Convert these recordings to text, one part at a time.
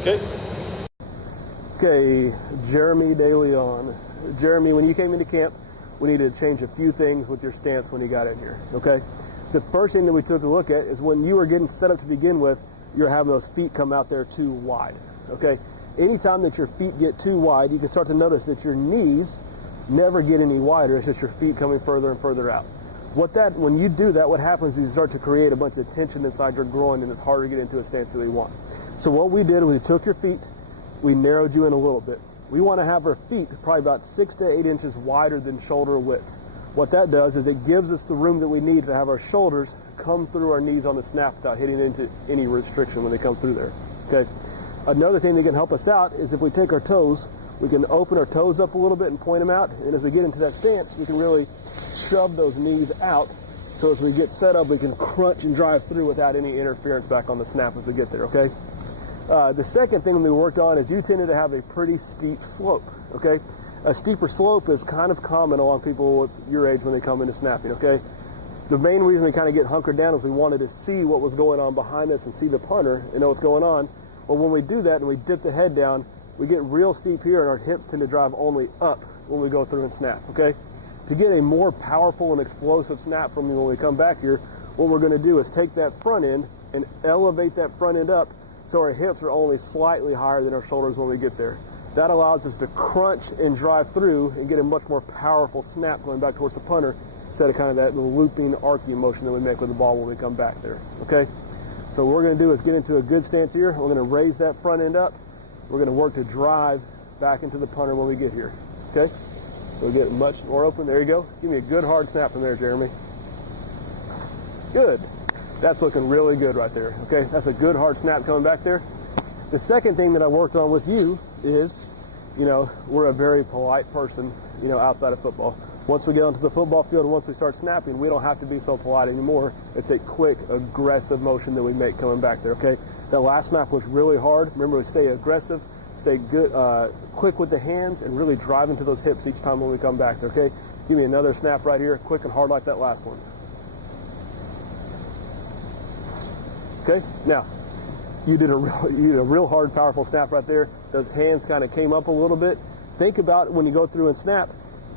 Okay. Okay, Jeremy DeLeon. Jeremy, when you came into camp, we needed to change a few things with your stance when you got in here, okay? The first thing that we took a look at is when you were getting set up to begin with, you're having those feet come out there too wide, okay? Anytime that your feet get too wide, you can start to notice that your knees never get any wider. It's just your feet coming further and further out. When you do that, what happens is you start to create a bunch of tension inside your groin, and it's harder to get into a stance that we want. So what we did was we took your feet, we narrowed you in a little bit. We want to have our feet probably about 6 to 8 inches wider than shoulder width. What that does is it gives us the room that we need to have our shoulders come through our knees on the snap without hitting into any restriction when they come through there, okay? Another thing that can help us out is if we take our toes, we can open our toes up a little bit and point them out, and as we get into that stance, we can really shove those knees out, so as we get set up, we can crunch and drive through without any interference back on the snap as we get there, okay? The second thing we worked on is you tended to have a pretty steep slope, okay? A steeper slope is kind of common along people with your age when they come into snapping, okay? The main reason we kind of get hunkered down is we wanted to see what was going on behind us and see the punter and know what's going on. Well, when we do that and we dip the head down, we get real steep here and our hips tend to drive only up when we go through and snap, okay? To get a more powerful and explosive snap from you when we come back here, what we're going to do is take that front end and elevate that front end up so our hips are only slightly higher than our shoulders when we get there. That allows us to crunch and drive through and get a much more powerful snap going back towards the punter instead of kind of that little looping, arcing motion that we make with the ball when we come back there, okay? So what we're going to do is get into a good stance here. We're going to raise that front end up. We're going to work to drive back into the punter when we get here, okay? So we'll get much more open. There you go. Give me a good hard snap from there, Jeremy. Good. That's looking really good right there, okay? That's a good hard snap coming back there. The second thing that I worked on with you is, you know, we're a very polite person, you know, outside of football. Once we get onto the football field and once we start snapping, we don't have to be so polite anymore. It's a quick, aggressive motion that we make coming back there, okay? That last snap was really hard. Remember, we stay aggressive, stay good, quick with the hands, and really drive into those hips each time when we come back there, okay? Give me another snap right here, quick and hard like that last one. Okay, now, you did a real hard, powerful snap right there. Those hands kind of came up a little bit. Think about when you go through and snap,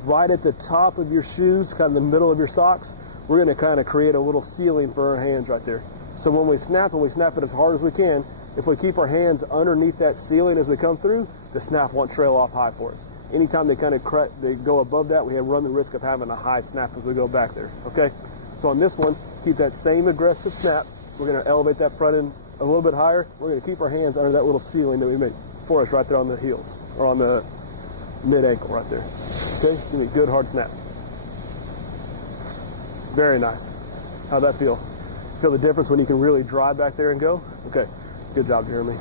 right at the top of your shoes, kind of the middle of your socks, we're going to kind of create a little ceiling for our hands right there. So when we snap it as hard as we can, if we keep our hands underneath that ceiling as we come through, the snap won't trail off high for us. Anytime they kind of they go above that, we run the risk of having a high snap as we go back there, okay? So on this one, keep that same aggressive snap. We're going to elevate that front end a little bit higher. We're going to keep our hands under that little ceiling that we made for us right there on the heels, or on the mid-ankle right there. Okay, give me a good hard snap. Very nice. How'd that feel? Feel the difference when you can really drive back there and go? Okay, good job, Jeremy.